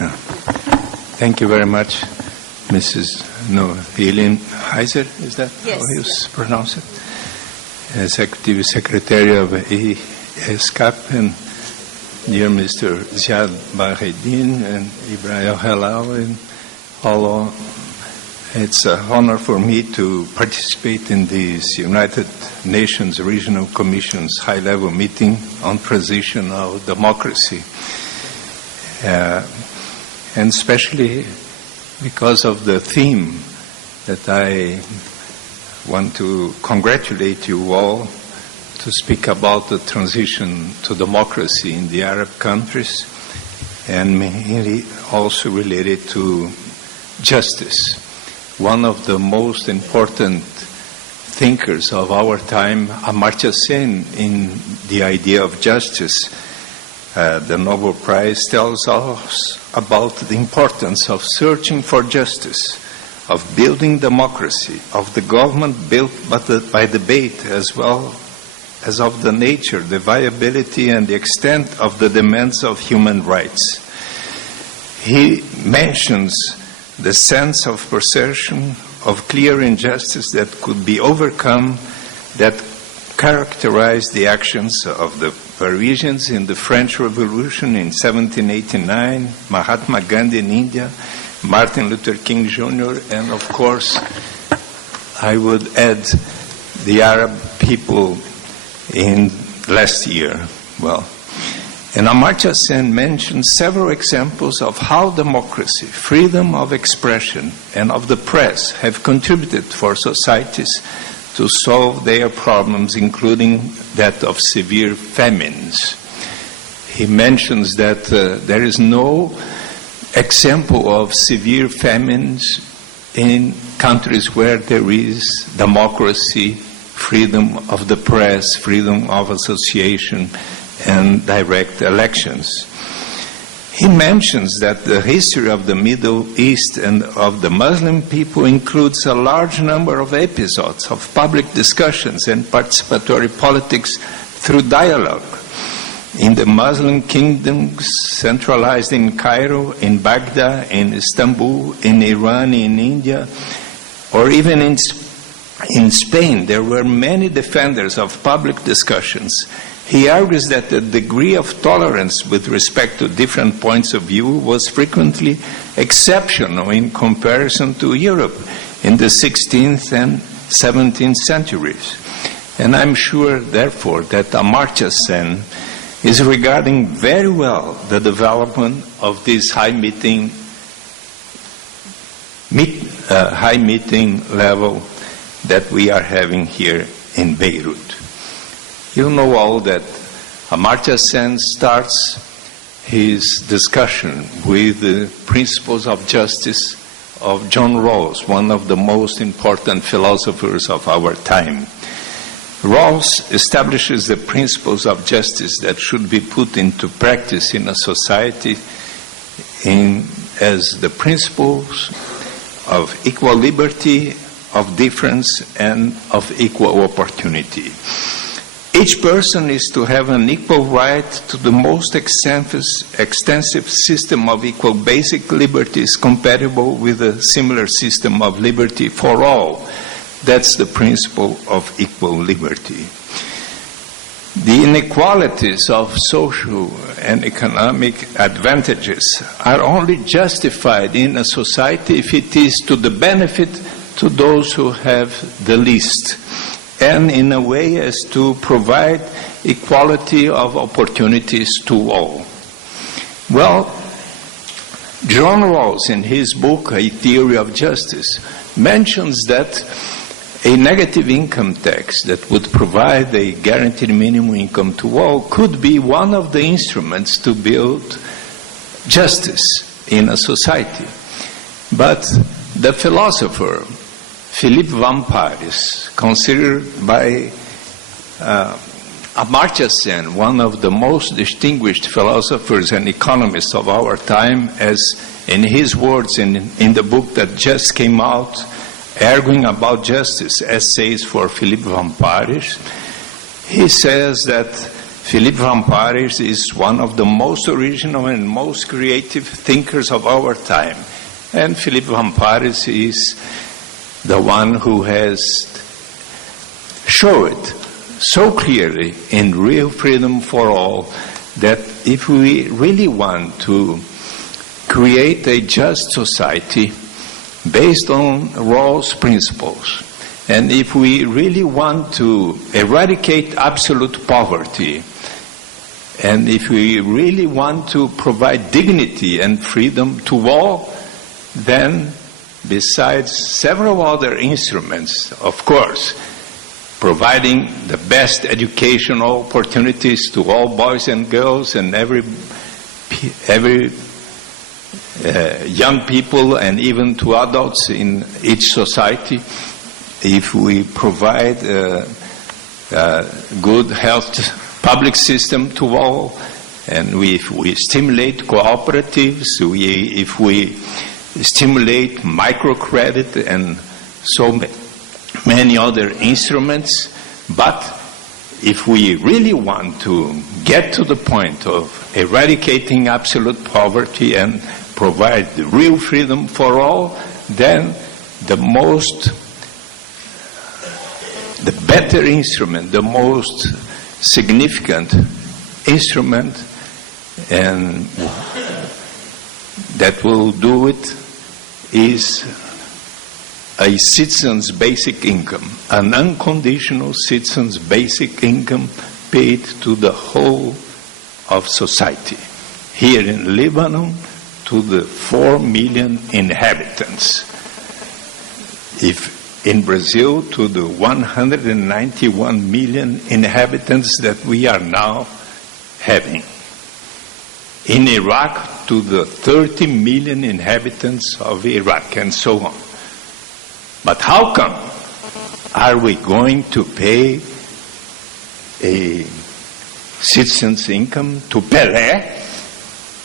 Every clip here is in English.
Yeah. Thank you very much, Mrs. Noeleen Heyzer, is that Yes, how you yes. pronounce it? Executive Secretary of ESCAP, and dear Mr. Ziad Bahreddin and Ibrahim Halal and Paulo. It's an honor for me to participate in this United Nations Regional Commission's high-level meeting on transitional democracy. And especially because of the theme that I want to congratulate you all to speak about the transition to democracy in the Arab countries, and mainly also related to justice. One of the most important thinkers of our time, Amartya Sen, in the idea of justice, the Nobel Prize tells us about the importance of searching for justice, of building democracy, of the government built by debate, as well as of the nature, the viability, and the extent of the demands of human rights. He mentions the sense of perception of clear injustice that could be overcome, that characterized the actions of the Parisians in the French Revolution in 1789, Mahatma Gandhi in India, Martin Luther King Jr., and of course, I would add the Arab people in last year. And Amartya Sen mentioned several examples of how democracy, freedom of expression, and of the press have contributed for societies to solve their problems, including that of severe famines. He mentions that there is no example of severe famines in countries where there is democracy, freedom of the press, freedom of association, and direct elections. He mentions that the history of the Middle East and of the Muslim people includes a large number of episodes of public discussions and participatory politics through dialogue. In the Muslim kingdoms centralized in Cairo, in Baghdad, in Istanbul, in Iran, in India, or even in Spain, there were many defenders of public discussions. He argues that the degree of tolerance with respect to different points of view was frequently exceptional in comparison to Europe in the 16th and 17th centuries. And I'm sure, therefore, that Amartya Sen is regarding very well the development of this high meeting level that we are having here in Beirut. You know all that Amartya Sen starts his discussion with the principles of justice of John Rawls, one of the most important philosophers of our time. Rawls establishes the principles of justice that should be put into practice in a society as the principles of equal liberty, of difference, and of equal opportunity. Each person is to have an equal right to the most extensive system of equal basic liberties compatible with a similar system of liberty for all. That's the principle of equal liberty. The inequalities of social and economic advantages are only justified in a society if it is to the benefit to those who have the least, and in a way as to provide equality of opportunities to all. Well, John Rawls, in his book, A Theory of Justice, mentions that a negative income tax that would provide a guaranteed minimum income to all could be one of the instruments to build justice in a society. But the philosopher Philippe Van Parijs, considered by Amartya Sen one of the most distinguished philosophers and economists of our time, as in his words in the book that just came out, Arguing About Justice, Essays for Philippe Van Parijs, he says that Philippe Van Parijs is one of the most original and most creative thinkers of our time. And Philippe Van Parijs is the one who has showed so clearly in Real Freedom for All that if we really want to create a just society based on Rawls principles, and if we really want to eradicate absolute poverty, and if we really want to provide dignity and freedom to all, then besides several other instruments, of course, providing the best educational opportunities to all boys and girls and every young people and even to adults in each society, if we provide a good health public system to all, and if we stimulate cooperatives, if we stimulate microcredit and so many other instruments, but if we really want to get to the point of eradicating absolute poverty and provide the real freedom for all, then the better instrument, the most significant instrument, and that will do it, is a citizen's basic income, an unconditional citizen's basic income paid to the whole of society. Here in Lebanon, to the 4 million inhabitants. If in Brazil, to the 191 million inhabitants that we are now having. In Iraq, to the 30 million inhabitants of Iraq, and so on. But how come are we going to pay a citizen's income to Pelé,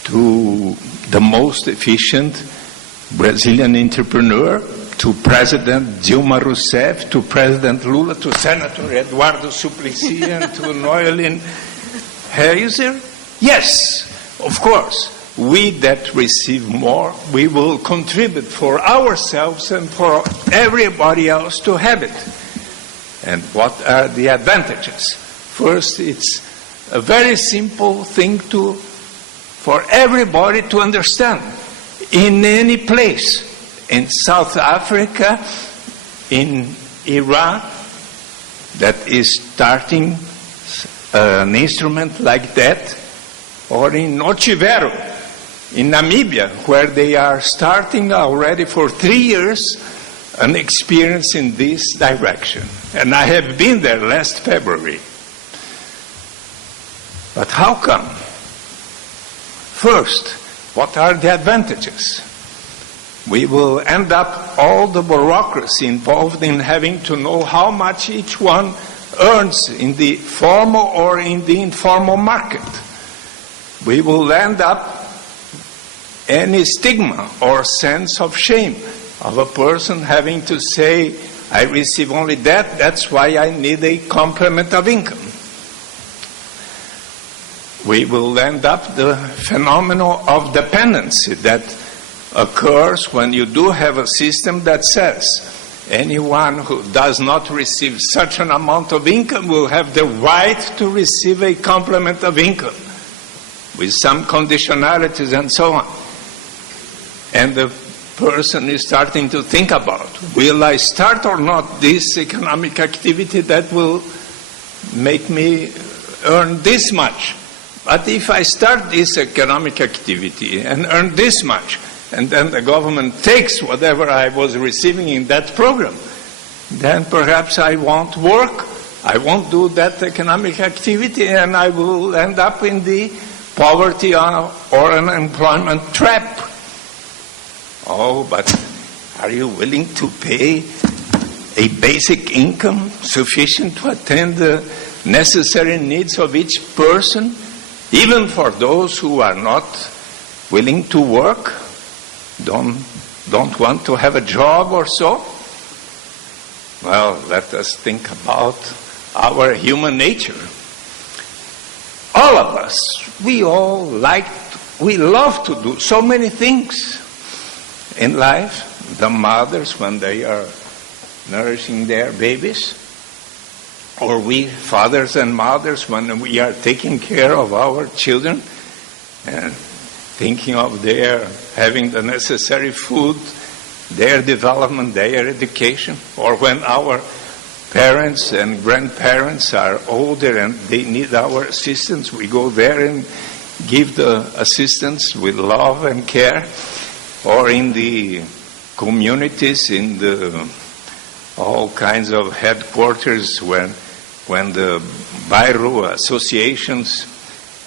to the most efficient Brazilian entrepreneur, to President Dilma Rousseff, to President Lula, to Senator Eduardo Suplicy, and to Noeleen Heyzer? Yes, of course. We that receive more, we will contribute for ourselves and for everybody else to have it. And what are the advantages? First, it's a very simple thing for everybody to understand. In any place, in South Africa, in Iran, that is starting an instrument like that, or in Otivero, in Namibia, where they are starting already for 3 years an experience in this direction. And I have been there last February. But how come? First, what are the advantages? We will end up all the bureaucracy involved in having to know how much each one earns in the formal or in the informal market. We will end up any stigma or sense of shame of a person having to say, I receive only that, that's why I need a complement of income. We will end up the phenomenon of dependency that occurs when you do have a system that says anyone who does not receive such an amount of income will have the right to receive a complement of income with some conditionalities and so on. And the person is starting to think about, will I start or not this economic activity that will make me earn this much? But if I start this economic activity and earn this much, and then the government takes whatever I was receiving in that program, then perhaps I won't work, I won't do that economic activity, and I will end up in the poverty or unemployment trap. Oh, but are you willing to pay a basic income sufficient to attend the necessary needs of each person, even for those who are not willing to work, don't want to have a job or so? Well, let us think about our human nature. all of us, we love to do so many things in life. The mothers, when they are nourishing their babies, or we fathers and mothers, when we are taking care of our children and thinking of their having the necessary food, their development, their education, or when our parents and grandparents are older and they need our assistance, we go there and give the assistance with love and care. Or in the communities, in the all kinds of headquarters, when the Bairro associations,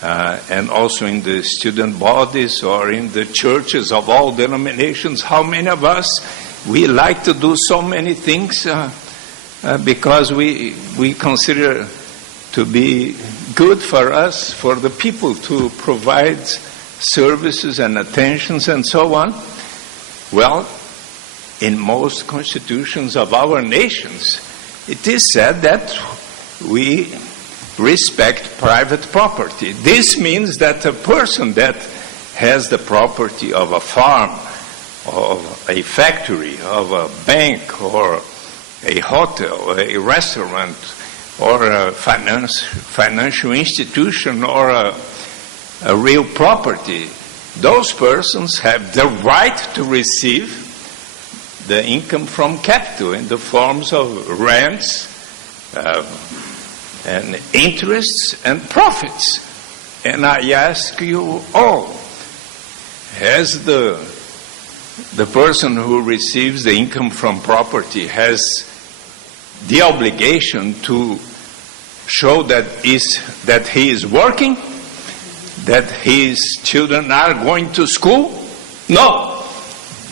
and also in the student bodies or in the churches of all denominations, how many of us, we like to do so many things because we consider to be good for us, for the people, to provide services and attentions and so on. Well, in most constitutions of our nations, it is said that we respect private property. This means that a person that has the property of a farm, of a factory, of a bank, or a hotel, a restaurant, or a financial institution, or a real property, those persons have the right to receive the income from capital in the forms of rents, and interests and profits. And I ask you all, has the person who receives the income from property has the obligation to show that he is working, that his children are going to school? No.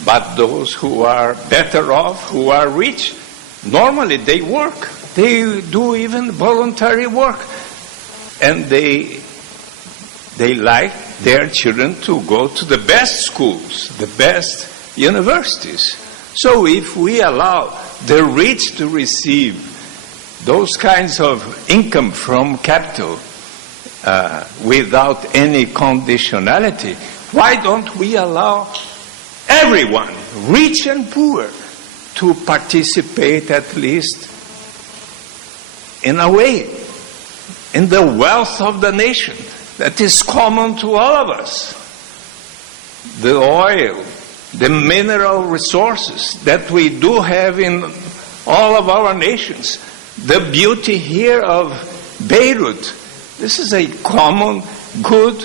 But those who are better off, who are rich, normally they work. They do even voluntary work. And they like their children to go to the best schools, the best universities. So if we allow the rich to receive those kinds of income from capital without any conditionality, why don't we allow everyone, rich and poor, to participate at least in a way in the wealth of the nation that is common to all of us? The oil, the mineral resources that we do have in all of our nations, the beauty here of Beirut, this is a common good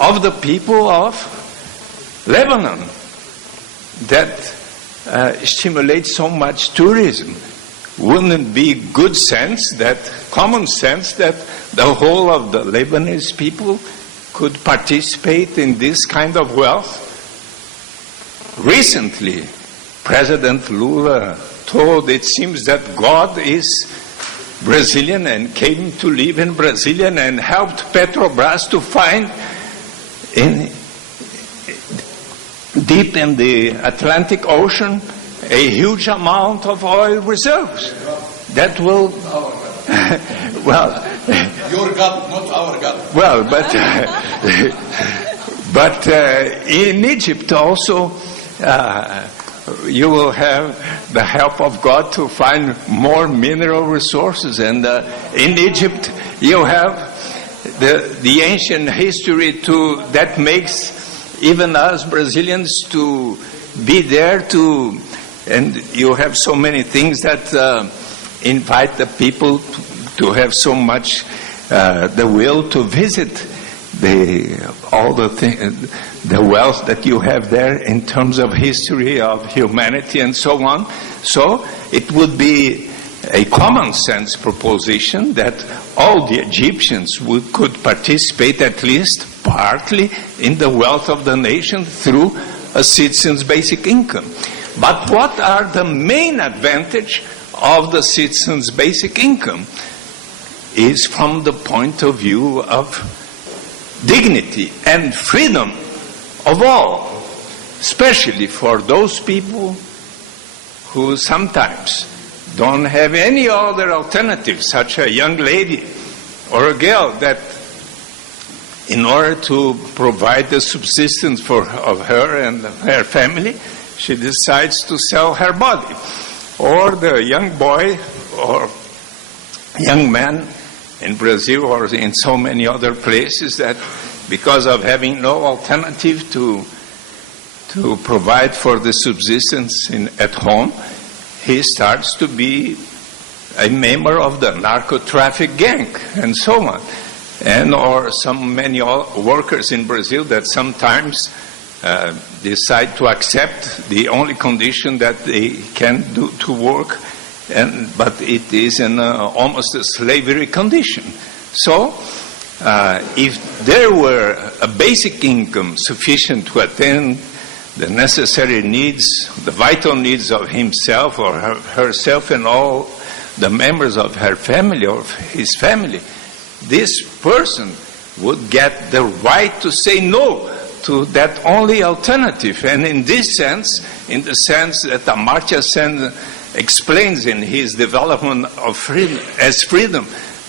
of the people of Lebanon that stimulates so much tourism. Wouldn't it be good sense, that common sense, that the whole of the Lebanese people could participate in this kind of wealth? Recently, President Lula told, it seems that God is Brazilian and came to live in Brasilia and helped Petrobras to find deep in the Atlantic Ocean a huge amount of oil reserves that will well, your God, not our God. Well, but in Egypt also you will have the help of God to find more mineral resources, and in Egypt you have the ancient history that makes even us Brazilians to be there to. And you have so many things that invite the people to have so much the will to visit the wealth that you have there in terms of history of humanity and so on. So it would be a common sense proposition that all the Egyptians could participate at least partly in the wealth of the nation through a citizen's basic income. But what are the main advantage of the citizen's basic income is from the point of view of dignity and freedom of all, especially for those people who sometimes don't have any other alternative, such a young lady or a girl that in order to provide the subsistence of her and her family, she decides to sell her body. Or the young boy or young man in Brazil or in so many other places that because of having no alternative to provide for the subsistence at home, he starts to be a member of the narco-traffic gang and so on. And or many workers in Brazil that sometimes decide to accept the only condition that they can do to work, but it is almost a slavery condition. So, if there were a basic income sufficient to attend the necessary needs, the vital needs of himself or herself and all the members of her family or his family, this person would get the right to say no to that only alternative. And in this sense, in the sense that Amartya Sen explains in his development of freedom, as freedom,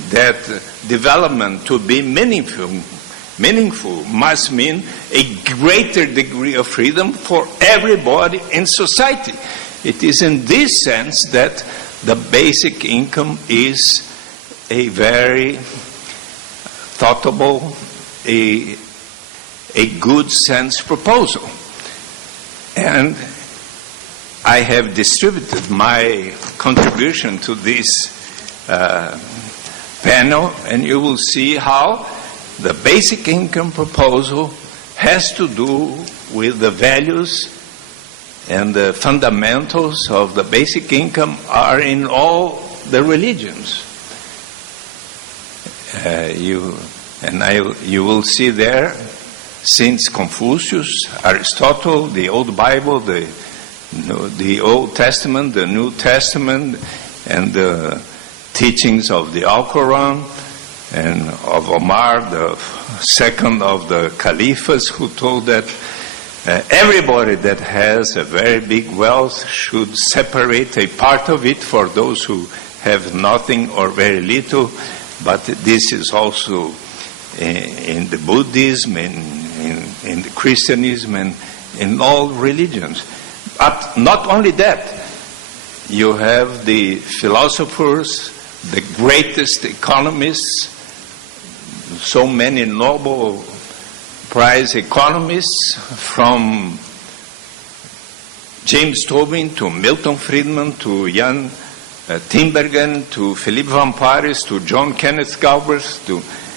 that development to be meaningful must mean a greater degree of freedom for everybody in society. It is in this sense that the basic income is a very thoughtable, a good sense proposal. And I have distributed my contribution to this panel, and you will see how the basic income proposal has to do with the values and the fundamentals of the basic income are in all the religions. You will see there, since Confucius, Aristotle, the Old Bible, the Old Testament, the New Testament, and the teachings of the Al-Quran, and of Omar, the second of the caliphs, who told that everybody that has a very big wealth should separate a part of it for those who have nothing or very little. But this is also in the Buddhism, in the Christianism, and in all religions. But not only that, you have the philosophers, the greatest economists, so many Nobel Prize economists, from James Tobin to Milton Friedman to Jan Tinbergen to Philippe Van Parijs to John Kenneth Galbraith,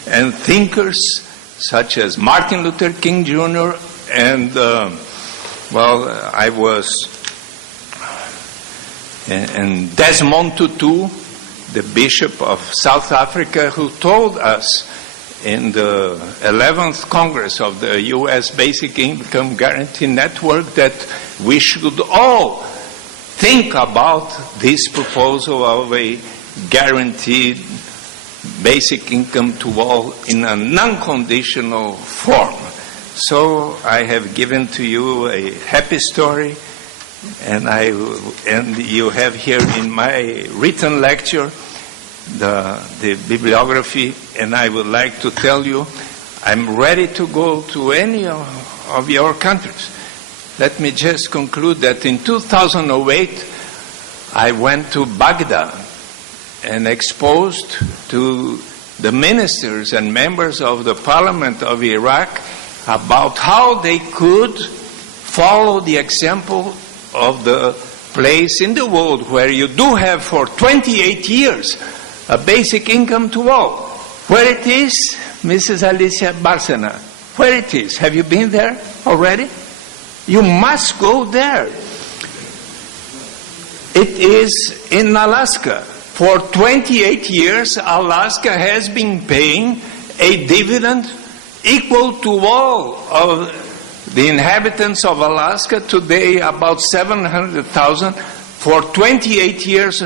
and thinkers such as Martin Luther King Jr. and Desmond Tutu, the Bishop of South Africa, who told us in the 11th Congress of the U.S. Basic Income Guarantee Network that we should all think about this proposal of a guaranteed basic income to all in a non-conditional form. So I have given to you a happy story, and you have here in my written lecture the bibliography, and I would like to tell you I'm ready to go to any of your countries. Let me just conclude that in 2008 I went to Baghdad and exposed to the ministers and members of the parliament of Iraq about how they could follow the example of the place in the world where you do have for 28 years a basic income to all. Where it is, Mrs. Alicia Bárcena, where it is? Have you been there already? You must go there. It is in Alaska. For 28 years, Alaska has been paying a dividend equal to all of the inhabitants of Alaska, today about 700,000, for 28 years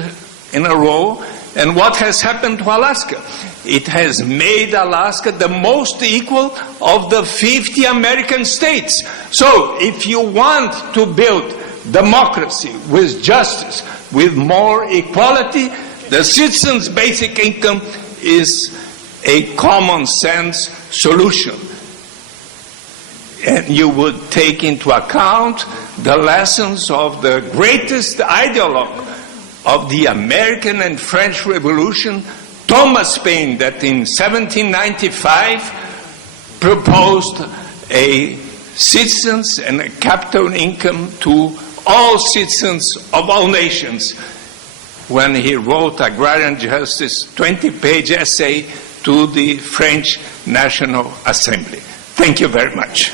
in a row. And what has happened to Alaska? It has made Alaska the most equal of the 50 American states. So if you want to build democracy with justice, with more equality, the citizens' basic income is a common sense solution. And you would take into account the lessons of the greatest ideologue of the American and French Revolution, Thomas Paine, that in 1795 proposed a citizens and a capital income to all citizens of all nations, when he wrote Agrarian Justice, 20-page essay to the French National Assembly. Thank you very much.